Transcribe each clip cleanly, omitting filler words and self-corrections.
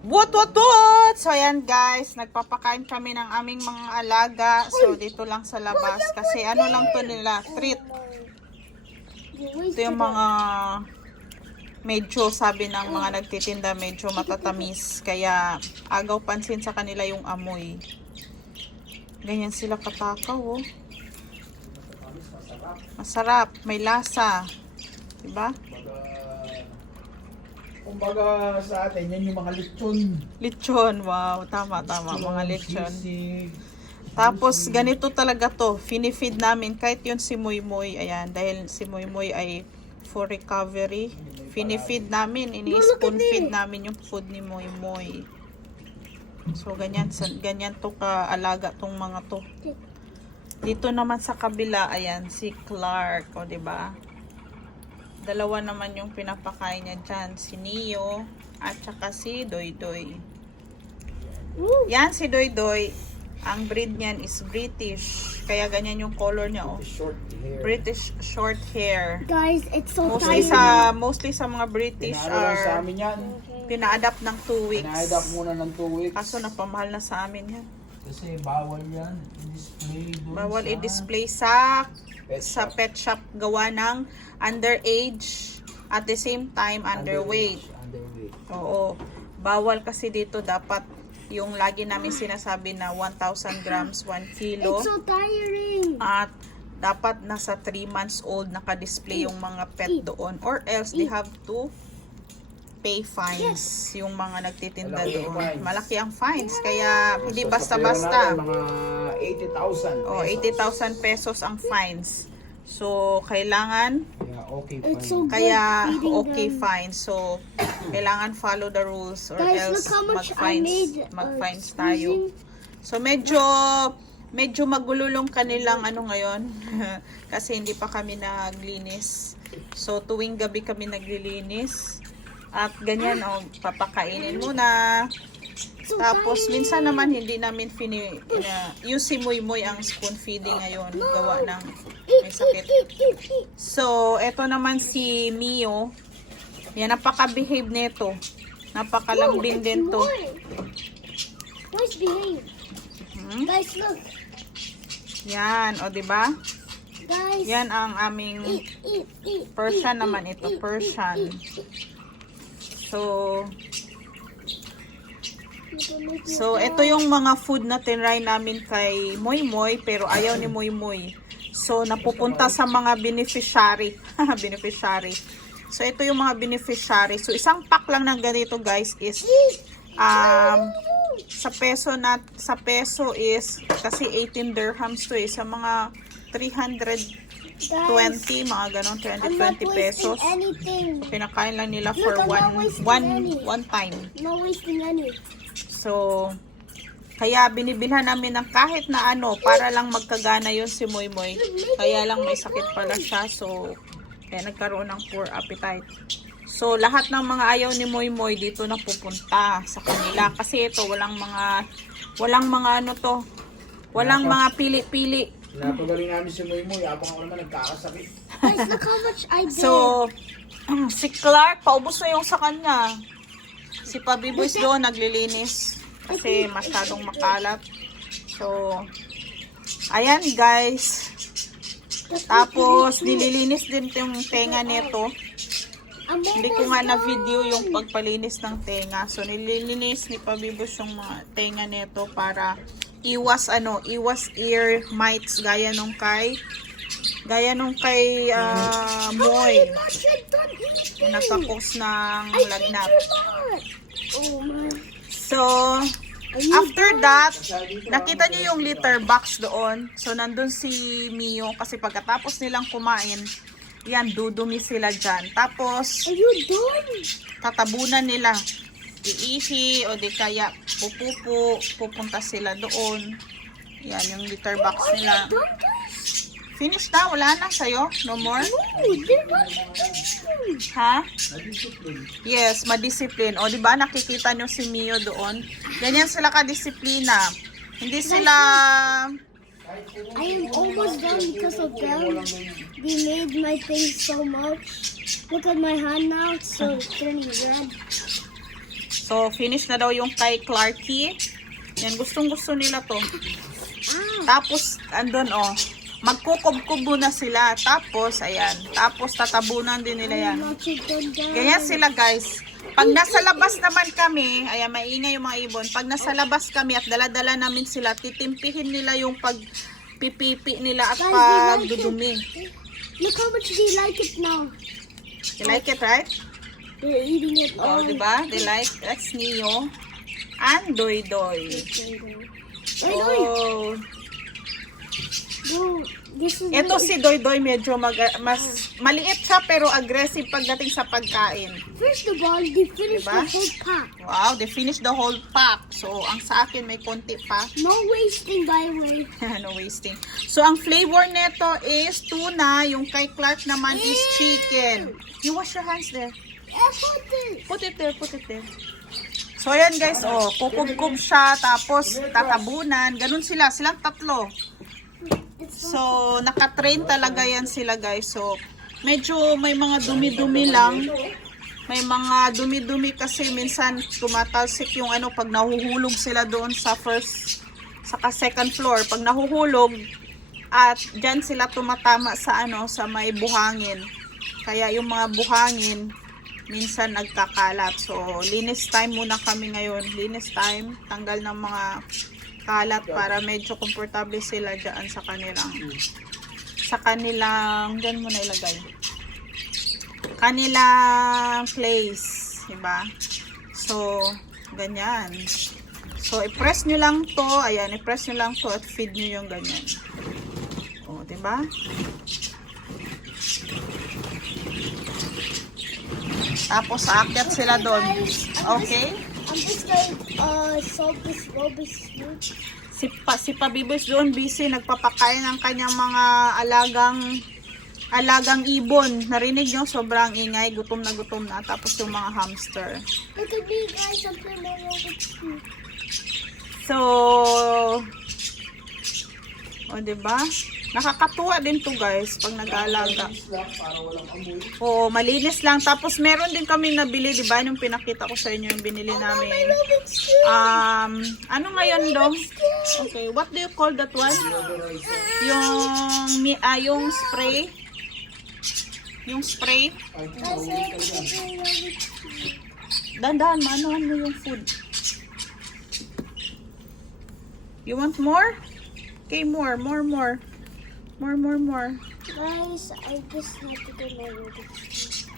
What? So, ayan guys, nagpapakain kami ng aming mga alaga. So, dito lang sa labas. Kasi ano lang to nila, treat. Ito yung mga medyo, sabi ng mga nagtitinda, medyo matatamis. Kaya, agaw pansin sa kanila yung amoy. Ganyan sila katakaw, oh. Masarap, may lasa. Diba? Kumbaga sa atin, yan yung mga lechon. Lechon, wow. Tama. Mga lechon. Sisig. Tapos, ganito talaga to. Finifeed namin. Kahit yun si Moy Moy. Ayan, dahil si Moy Moy ay for recovery. Finifeed namin. Ini-spoon feed namin yung food ni Moy Moy. So, ganyan to kaalaga tong mga to. Dito naman sa kabila, ayan, si Clark. O, diba? Dalawa naman yung pinapakain niya dyan. Si Neo at saka si Doy Doy. Yan si Doy Doy. Ang breed niyan is British. Kaya ganyan yung color niya, oh. Short hair. British short hair. Guys, it's so Mostly sa mga British Pinaano lang sa are amin yan. pina-adapt ng 2 weeks. Pina-adapt muna ng 2 weeks. Kaso napamahal na sa amin yan. Kasi bawal yan. I-display doon Bawal sa i-display sa pet shop. pet shop gawa ng underage at the same time underweight. Underweight. Oo. Bawal kasi dito dapat yung lagi namin sinasabi na 1,000 grams, 1 kilo. It's so tiring. At dapat nasa 3 months old naka-display yung mga pet doon. Or else they have to pay fines yung mga nagtitinda Malaki doon. fines. Malaki ang fines. Kaya hindi So, basta-basta. sa pera natin, mga 80,000 Oh, 80,000 pesos ang fines. So, kailangan Yeah, okay It's fine. so kaya good feeding okay them. fine. So, kailangan follow the rules or Guys, else look how much I made. mag-fines tayo. So, medyo magululong kanilang ano ngayon kasi hindi pa kami naglinis. So, tuwing gabi kami naglilinis. At ganyan, oh, papakainin muna. So Tapos, tiring. minsan naman hindi namin yung si Moy Moy ang spoon feeding ngayon. Gawa ng may sakit. So, eto naman si Mio. Yan, napaka-behave nito. Napakalambing din to. Guys, behave. Hmm? Guys, look. Yan, o diba? Guys. Yan ang aming Eat. Persian naman ito. Persian. So, ito yung mga food na tinry namin kay Moy Moy, pero ayaw ni Moy Moy. So, napupunta sa mga beneficiary. Beneficiary. So, ito yung mga beneficiary. So, isang pack lang ng ganito, guys, is sa peso is kasi 18 dirhams to eh. Sa mga 320, mga ganon, I'm not 320 wasting pesos. anything. Pinakain lang nila for Look, I'm not wasting any. one time. No wasting any. So, kaya binibilhan namin ng kahit na ano para lang magkagana yun si Moy Moy. Kaya lang may sakit pala siya. So, kaya nagkaroon ng poor appetite. So, lahat ng mga ayaw ni Moy Moy dito na pupunta sa kanila. Kasi ito, walang mga ano to. Walang mga pili-pili. Napagaling namin si Moy Moy. Abang ako naman nagkakasakit. Guys, look how much I did. So, si Clark, paubos na yung sa kanya. Si Pabiboys doon, naglilinis. Kasi masyadong makalat. So, ayan guys. Tapos, nililinis din yung tenga nito. Hindi ko nga na-video yung pagpalinis ng tenga. So, nililinis ni Pabiboys yung mga tenga nito para iwas ear mites gaya nung kay Moy. Nagkakos ng lagnat. Oh my. So, after that, nakita niyo yung litter box doon. So, nandun si Mio kasi pagkatapos nilang kumain, yan, dudumi sila dyan. Tapos, Are you done? tatabunan nila. Iihi o di kaya pupupo, pupunta sila doon. Yan, yung litter box nila. Done, guys? Finish na, wala na sa'yo? No more? No, they're not done. Ha? Yes, madisiplin. O, di ba nakikita nyo si Mio doon? Ganyan sila kadisiplina. Hindi sila... I am almost done because of them. They made my thing so much. Look at my hand now, it's so turning red. So, finish na daw yung kay Clarky. Yan, gustong-gusto nila to. Tapos, andun magkukubo na sila. Tapos, ayan. Tapos, tatabunan din nila yan. Ganyan sila, guys. Pag nasa labas naman kami, ayan, maingay yung mga ibon. Pag nasa labas kami at dala-dala namin sila, titimpihin nila yung pagpipipi nila at pagdudumi. Look how much they like it now. You like it, right? They're eating it Oh, all. diba? They like, that's Neo. And Doy Doy. Oh. Bro, this is Ito si Doy Doy medyo mas maliit siya pero aggressive pagdating sa pagkain. First of all, they finished Diba? the whole pack. Wow, they finished the whole pack. So, ang sa akin may konti pa. No wasting, by the way. No wasting. So, ang flavor nito is tuna. Yung kay Clark naman is chicken. You wash your hands there. Put it there, put it there. So, ayan guys, kukub-kub siya, tapos tatabunan. Ganun sila, silang tatlo. So, nakatrain talaga yan sila guys. So, medyo may mga dumi-dumi lang. May mga dumi-dumi kasi minsan tumatalsik yung pag nahuhulog sila doon sa second floor. Pag nahuhulog, at dyan sila tumatama sa sa may buhangin. Kaya yung mga buhangin, minsan nagkakalat. So, linis time muna kami ngayon. Linis time. Tanggal ng mga kalat para medyo komportable sila dyan sa kanilang, dyan muna ilagay. Kanilang place. Diba? So, ganyan. So, i-press nyo lang to. Ayan, i-press nyo lang to at feed nyo yung ganyan. O, diba? Tapos, aakyat sila doon. Okay? I'm just going solve this rubbish. Si Pabibos doon busy nagpapakain ng kanyang mga alagang ibon. Narinig nyo, sobrang ingay. Gutom na. Tapos yung mga hamster. Look at me, guys. I'm playing my Roblox too. So, diba? Nakakatuwa din to guys pag nag-aalaga. Para walang amoy. Oo, malinis lang. Tapos meron din kaming nabili, diba? Yung pinakita ko sa inyo yung binili namin. Ano ngayon dong? Okay, what do you call that one? Yung spray. Yung spray. Dandahan, maanohan mo yung food. You want more? Okay, more. More. Guys, I just have to do my Roblox.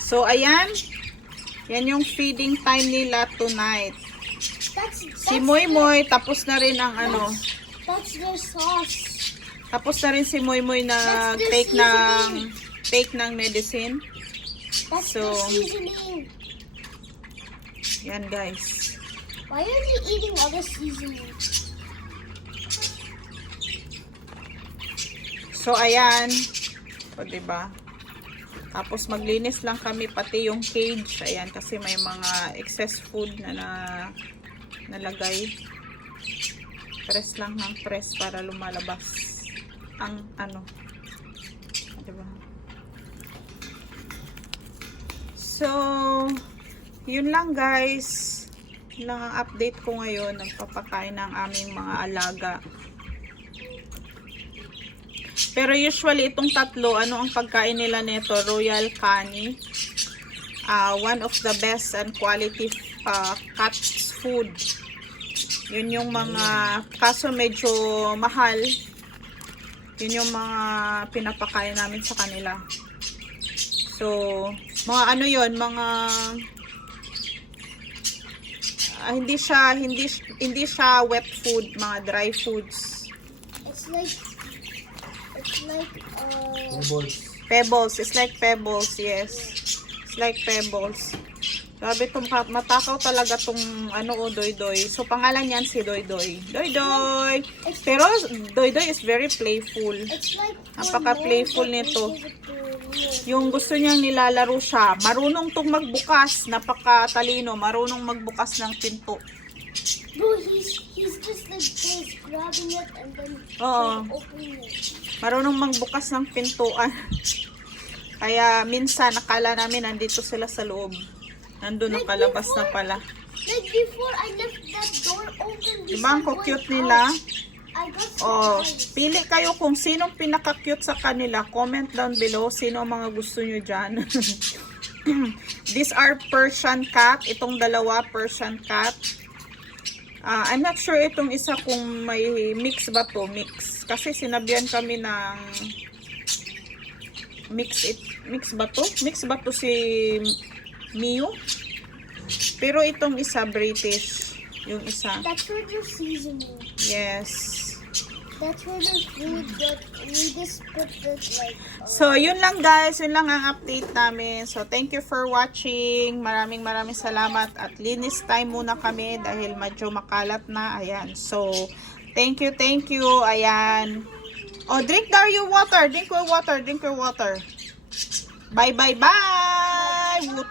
So, ayan. Yan yung feeding time nila tonight. Si Moy Moy, tapos na rin ang That's their sauce. Tapos na rin si Moy Moy na take ng medicine. That's So, the seasoning. Yan guys. Why are they eating other seasoning? So, ayan. O, diba? Tapos, maglinis lang kami pati yung cage. Ayan, kasi may mga excess food na nalagay. Press lang ng press para lumalabas ang diba? So, yun lang guys. Yun lang ang update ko ngayon. Nagpapakain ng aming mga alaga. Pero usually itong tatlo, ang pagkain nila nito? Royal Canin. One of the best and quality cat's food. Yun yung mga, kaso medyo mahal. Yun yung mga pinapakain namin sa kanila. So, mga yun, mga hindi siya wet food, mga dry foods. It's like Pebbles. It's like pebbles, yes. It's like pebbles. Grabe itong matakaw talaga itong Doy Doy. So, pangalan yan si Doy Doy. Doy Doy! Pero, Doy Doy is very playful. it's like Napaka-playful nito. Yung gusto niyang nilalaro siya, marunong tong magbukas. Napaka-talino. Marunong magbukas ng pinto. Bro, he's just like this, grabbing it and then Oo. opening it. Marunong magbukas ng pintuan. Kaya minsan akala namin nandito sila sa loob. Nandun ang kalabas na pala. Like before I left that door open. Diba ang cute nila? I got Oh, surprised. pili kayo kung sinong pinaka-cute sa kanila. Comment down below sino ang mga gusto nyo dyan. These are Persian cat. Itong dalawa Persian cat. I'm not sure itong isa kung may mix ba to. Mix. Kasi sinabihan kami ng mix ba to? Mix ba to si Mio? Pero itong isa British. Yung isa. That's for the seasoning. Yes. That's for the food that we just put this like. So, yun lang guys. Yun lang ang update namin. So, thank you for watching. Maraming salamat. At linis time muna kami dahil medyo makalat na. Ayan. So, thank you. Ayan. Oh, drink daw your water. Drink your water. Bye. Woot.